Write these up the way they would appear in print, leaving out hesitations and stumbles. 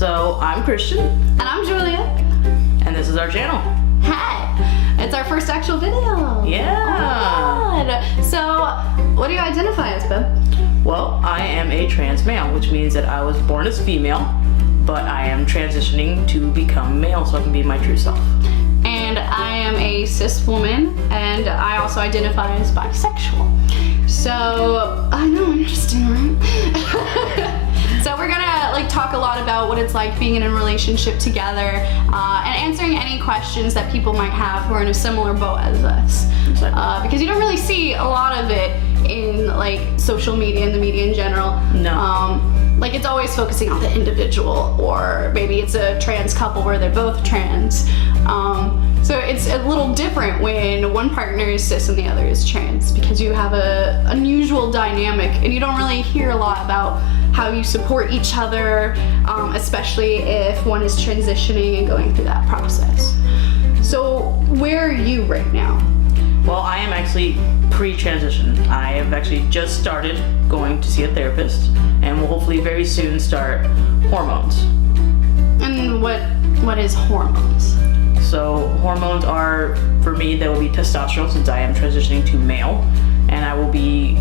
So I'm Christian. And I'm Julia. And this is our channel. Hey, it's our first actual video. Yeah. Oh my God. So, what do you identify as, babe? Well, I am a trans male, which means that I was born as female, but I am transitioning to become male so I can be my true self. And I am a cis woman, and I also identify as bisexual. So, I know, interesting, right? So we're gonna talk a lot about what it's like being in a relationship together, and answering any questions that people might have who are in a similar boat as us. Because you don't really see a lot of it in social media and the media in general. No. It's always focusing on the individual, or maybe it's a trans couple where they're both trans. So it's a little different when one partner is cis and the other is trans, because you have a unusual dynamic and you don't really hear a lot about how you support each other, especially if one is transitioning and going through that process. So where are you right now? Well, I am actually pre-transition. I have actually just started going to see a therapist, and will hopefully very soon start hormones. And what is hormones? So hormones are, for me, they will be testosterone, since I am transitioning to male, and I will be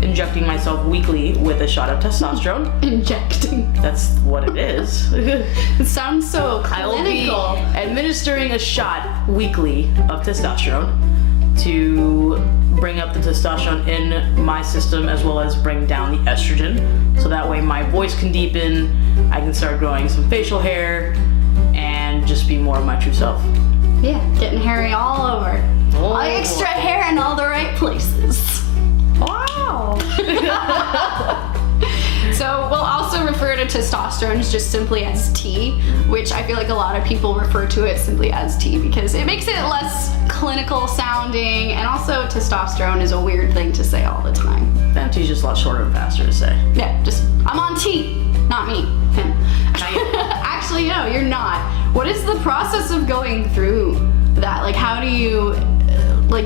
injecting myself weekly with a shot of testosterone. Injecting. That's what it is. It sounds so clinical. I will be administering a shot weekly of testosterone to bring up the testosterone in my system, as well as bring down the estrogen, so that way my voice can deepen, I can start growing some facial hair, and just be more of my true self. Yeah, getting hairy all over. Oh. All the extra hair in all the right places. Wow! So we'll also refer to testosterone just simply as T, which I feel like a lot of people refer to it simply as T because it makes it less clinical sounding, and also testosterone is a weird thing to say all the time. That T's just a lot shorter and faster to say. Yeah, just, I'm on T, not me, him. Actually, no, you're not. What is the process of going through that? How do you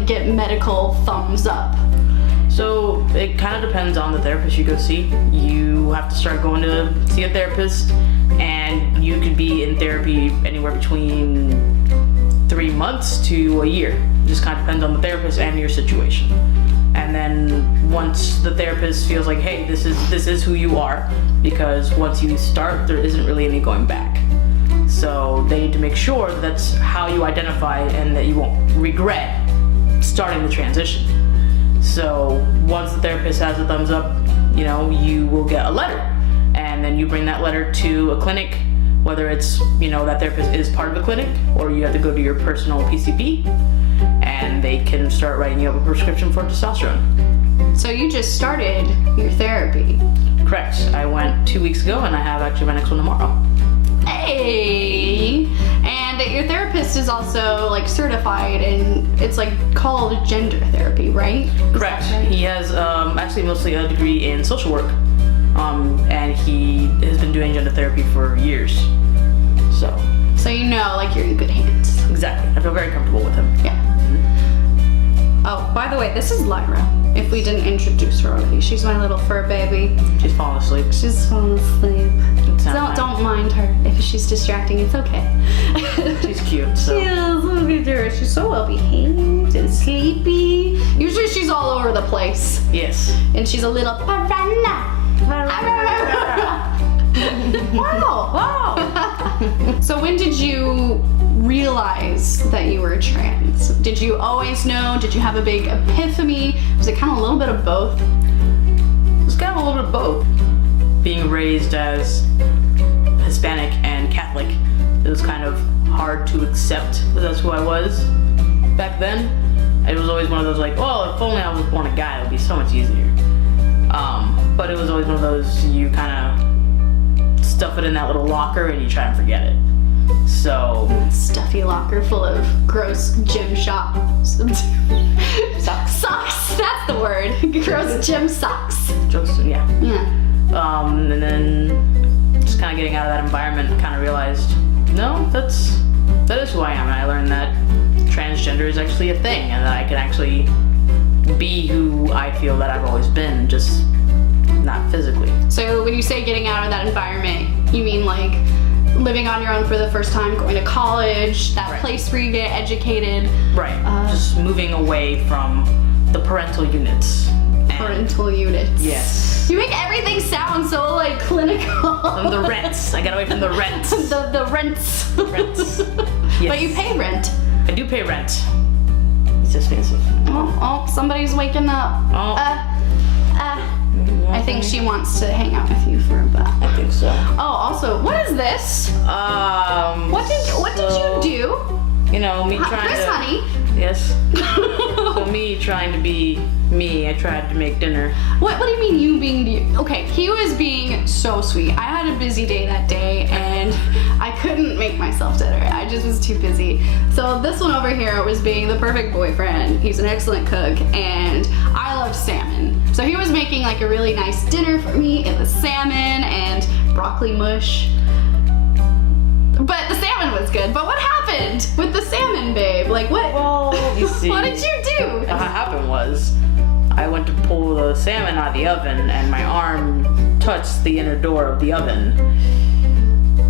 get medical thumbs up? So it kind of depends on the therapist you go see. You have to start going to see a therapist, and you could be in therapy anywhere between 3 months to a year. It just kind of depends on the therapist and your situation. And then once the therapist feels like, hey, this is who you are, because once you start, there isn't really any going back. So they need to make sure that's how you identify and that you won't regret starting the transition. So once the therapist has a thumbs up, you will get a letter, and then you bring that letter to a clinic, whether it's, that therapist is part of the clinic, or you have to go to your personal PCP, and they can start writing you up a prescription for testosterone. So you just started your therapy? Correct. I went 2 weeks ago, and I have actually my next one tomorrow. Hey! And your therapist is also certified, and it's called gender therapy, right? Correct. Right? He has actually mostly a degree in social work, and he has been doing gender therapy for years. So you're in good hands. Exactly. I feel very comfortable with him. Yeah. Mm-hmm. Oh, by the way, this is Lyra. If we didn't introduce her already, she's my little fur baby. She's falling asleep. She's falling asleep. Don't mind her. If she's distracting, it's okay. She's cute. So. She is. Look at her. She's so well behaved and sleepy. Usually she's all over the place. Yes. And she's a little piranha. Wow. So when did you realize that you were trans? Did you always know? Did you have a big epiphany? Was it kind of a little bit of both? It was kind of a little bit of both. Being raised as Hispanic and Catholic, it was kind of hard to accept that that's who I was back then. It was always one of those well, if only I was born a guy, it would be so much easier. But it was always one of those, you kind of stuff it in that little locker and you try and forget it. So stuffy locker full of gross gym socks. Socks. That's the word. Gross gym socks. Yeah. Yeah. And then just kind of getting out of that environment, kind of realized, no, that is who I am. And I learned that transgender is actually a thing, and that I can actually be who I feel that I've always been, just not physically. So when you say getting out of that environment, you mean like living on your own for the first time, going to college, that Right. place where you get educated. Right. Just moving away from the parental units. Parental units. Yes. You make everything sound so like clinical. From the rents. I got away from the rents. the rents. Rents. Yes. But you pay rent. I do pay rent. It's expensive. Oh, somebody's waking up. Oh. I think she wants to hang out with you for a bit. I think so. Oh, also, what is this? What did you do? You know, me trying Chris, to. honey. Yes. So me trying to be me, I tried to make dinner. What do you mean you being you? Okay, he was being so sweet. I had a busy day that day and I couldn't make myself dinner. I just was too busy. So this one over here was being the perfect boyfriend. He's an excellent cook and I love salmon. So he was making like a really nice dinner for me. It was salmon and broccoli mush. But the salmon was good. But what happened with the salmon, babe? Like what? Well, you see. What did you do? What happened was, I went to pull the salmon out of the oven and my arm touched the inner door of the oven.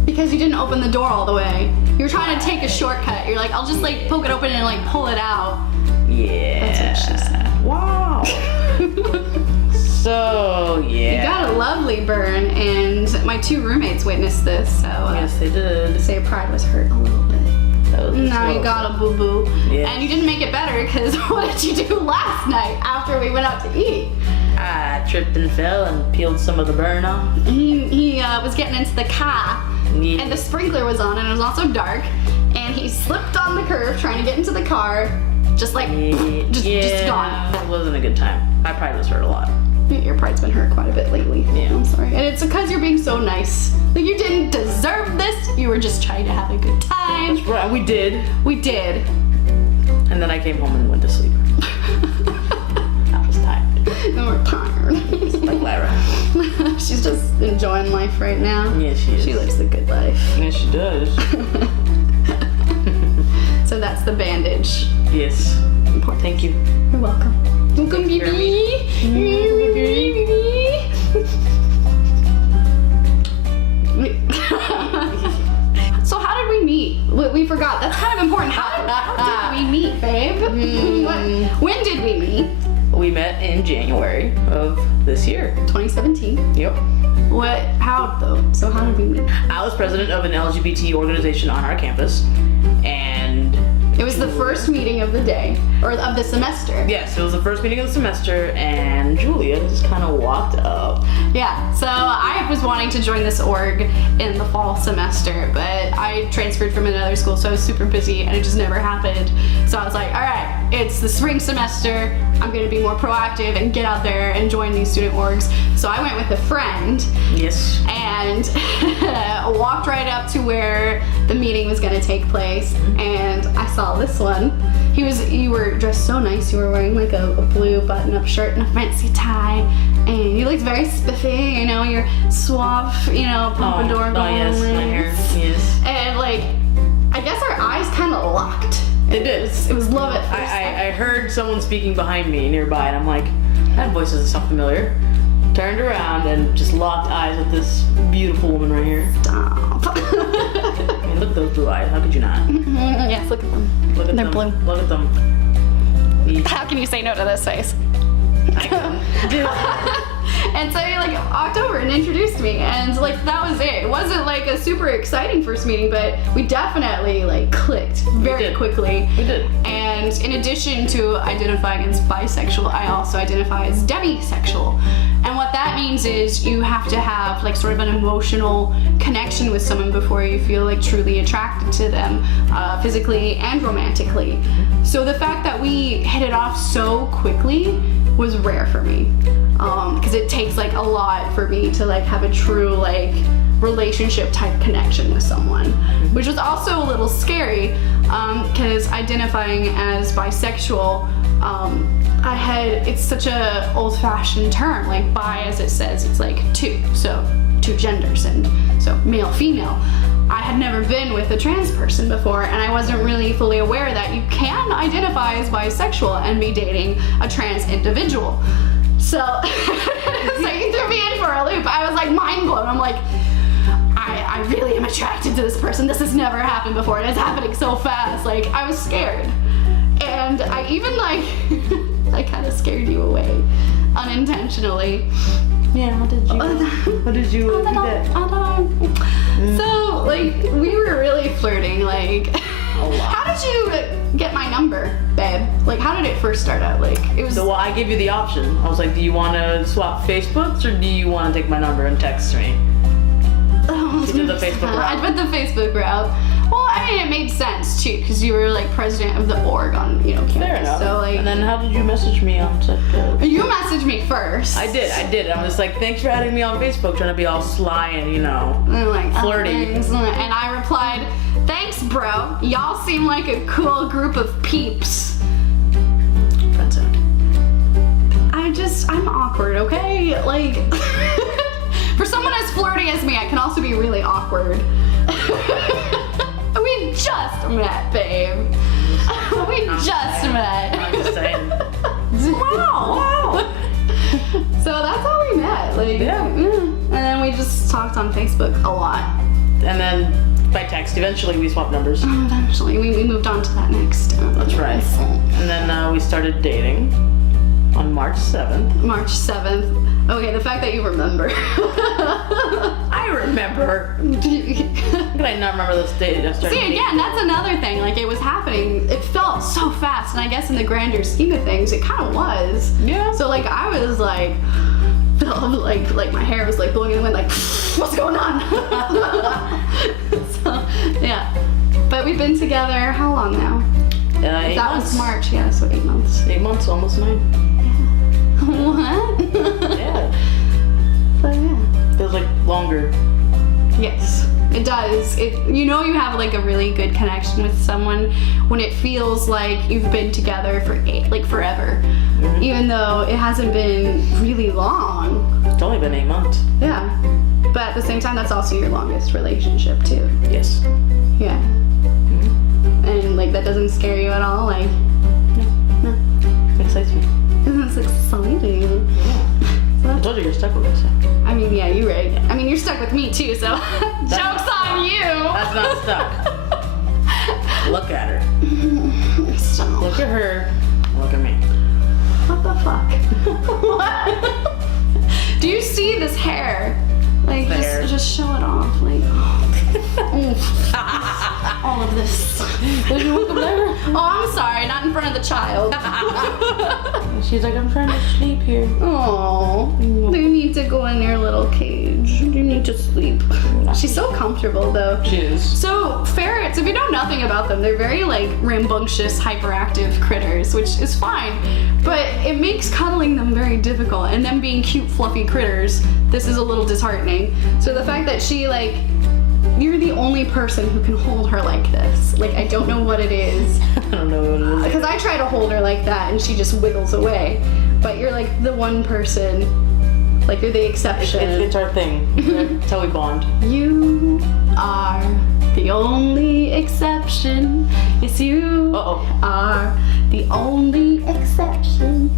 Because you didn't open the door all the way. You're trying to take a shortcut. You're like, I'll just like poke it open and like pull it out. Yeah. That's what she said. Wow. So, yeah. You got a lovely burn, and my two roommates witnessed this, so Yes, they did. say pride was hurt a little bit. That was just Now you got a boo-boo. Yes. And you didn't make it better, because what did you do last night after we went out to eat? I tripped and fell and peeled some of the burn off. He was getting into the car, Yeah. and the sprinkler was on, and it was also dark, and he slipped on the curb trying to get into the car, just like, just gone. It wasn't a good time. My pride was hurt a lot. Your pride's been hurt quite a bit lately. Yeah. I'm sorry. And it's because you're being so nice. Like, you didn't deserve this. You were just trying to have a good time. That's right, we did. We did. And then I came home and went to sleep. I was tired. And we're tired. Like Lara. She's just enjoying life right now. Yeah, she is. She lives the good life. Yes, she does. So that's the bandage. Yes. Important. Thank you. You're welcome. Welcome, Take care of baby. So how did we meet? We forgot. That's kind of important. How did we meet, babe? When did we meet? We met in January of this year. 2017. Yep. What? How though? So how did we meet? I was president of an LGBT organization on our campus, and It was the first meeting of the day, or of the semester. yes, it was the first meeting of the semester, and Julia just kind of walked up. Yeah, so I was wanting to join this org in the fall semester, but I transferred from another school, so I was super busy, and it just never happened. So I was like, all right, it's the spring semester, I'm gonna be more proactive and get out there and join these student orgs. So I went with a friend, Yes. and walked right up to where the meeting was gonna take place, and I saw this one. You were dressed so nice. You were wearing like a blue button-up shirt and a fancy tie, and you looked very spiffy. You know, your suave, pompadour Oh, yes, my hair. bangs. Yes. And like, I guess our eyes kind of locked. It did. It was love at first sight. I heard someone speaking behind me nearby, and I'm like, that voice doesn't sound familiar. Turned around and just locked eyes with this beautiful woman right here. Stop. I mean, look at those blue eyes. How could you not? Yes, look at them. Look at They're them. blue. Look at them. How can you say no to this face? I can. And so he like walked over and introduced me, and like that was it. It wasn't like a super exciting first meeting, but we definitely like clicked very did. quickly. We did. And in addition to identifying as bisexual, I also identify as demisexual. And what that means is you have to have like sort of an emotional connection with someone before you feel like truly attracted to them, physically and romantically. So the fact that we hit it off so quickly was rare for me, because it takes like a lot for me to like have a true like relationship type connection with someone, which was also a little scary, because identifying as bisexual, it's such a old-fashioned term, like bi, as it says, it's like two genders, and so male, female. I had never been with a trans person before, and I wasn't really fully aware that you can identify as bisexual and be dating a trans individual. So, so you threw me in loop. I was like mind blown. I'm like, I really am attracted to this person. This has never happened before, and it's happening so fast. Like, I was scared. And I even like, I kind of scared you away unintentionally. Yeah, how did you do that? I don't know. So, like, we were really flirting, like, how did you get my number, babe? Like, how did it first start out? Like, it was... So, well, I gave you the option. I was like, do you want to swap Facebooks or do you want to take my number and text me? You did the Facebook route. I did the Facebook route. Well, I mean, it made sense, too, because you were, like, president of the org on, campus. Fair enough. So, like... And then how did you message me on Facebook? You messaged me first. I did. I was like, thanks for adding me on Facebook, trying to be all sly and, And like, flirty. And I replied, thanks, bro. Y'all seem like a cool group of peeps. Friend zone. I'm awkward, okay? Like, for someone as flirty as me, I can also be really awkward. We just met, babe. We just met. I'm just saying. Wow. So that's how we met. Like, Yeah. And then we just talked on Facebook a lot. And then by text, eventually we swapped numbers. Eventually, we moved on to that next. That's right. And then we started dating on March 7th. March 7th. Okay, the fact that you remember. I remember. How could I not remember this date? I started See, dating? again, that's another thing. Like, it was happening. It felt so fast, and I guess in the grander scheme of things, it kind of was. Yeah. So, like, I was like, like my hair was like blowing in the wind, like, what's going on? So, yeah. But we've been together how long now? 8 That months. was March, yeah, so 8 months. 8 months, almost 9. What? Yeah. So, yeah. Feels like longer. Yes, it does. You have like a really good connection with someone when it feels like you've been together for forever, even though it hasn't been really long. It's only been 8 months. Yeah, but at the same time, that's also your longest relationship too. Yes. Yeah. And like that doesn't scare you at all. Like, no, It excites me. it's exciting. I told you you're stuck with us. I mean, yeah, you're right. I mean, you're stuck with me too, so joke's on you. That's not stuck. Look at her. Stop. Look at her. Look at me. What the fuck? What? Do you see this hair? Like, Hair. just show it off. Like, all of this. Oh, I'm sorry, not in front of the child. She's like, I'm trying to sleep here. Oh, you need to go in your little cage. You need to sleep. She's so comfortable, though. She is. So ferrets, if you know nothing about them, they're very like rambunctious, hyperactive critters, which is fine, but it makes cuddling them very difficult. And them being cute, fluffy critters, this is a little disheartening. So the fact that she like, you're the only person who can hold her like this. Like, I don't know what it is. I don't know what it is. Because I try to hold her like that and she just wiggles away. But you're like the one person, like you're the exception. It's our thing. That's how we bond. You are the only exception. Yes, you are the only exception.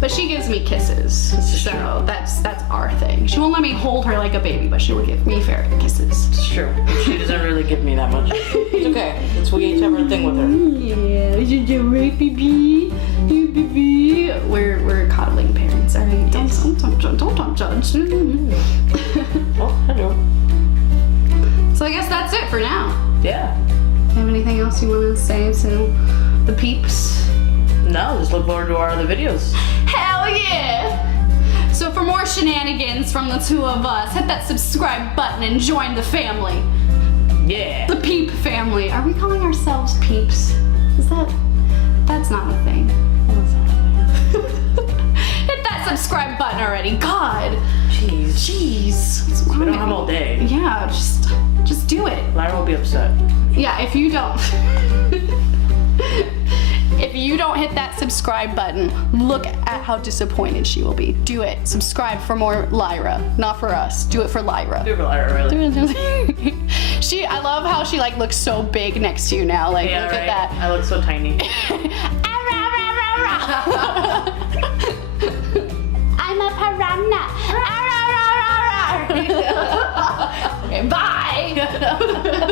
But she gives me kisses, so that's our thing. She won't let me hold her like a baby, but she will give me ferret kisses. It's true. She doesn't really give me that much. It's okay. We each have our thing with her. Yeah, you right, baby? You baby. We're coddling parents, alright? Don't judge. Oh, hello. So I guess that's it for now. Yeah. Have anything else you want to say to the peeps? No, just look forward to our other videos. Hell yeah! So for more shenanigans from the two of us, hit that subscribe button and join the family. Yeah. The peep family. Are we calling ourselves peeps? That's not a thing. Hit that subscribe button already. God. Jeez. What's wrong We don't with have me? all day. Yeah, just do it. Lyra will be upset. Yeah, if you don't if you don't hit that subscribe button, look at how disappointed she will be. Do it. Subscribe for more Lyra, not for us. Do it for Lyra. Do it for Lyra, really. I love how she like looks so big next to you now. Like, Yeah, look right. at that. I look so tiny. I'm a piranha. Okay, bye.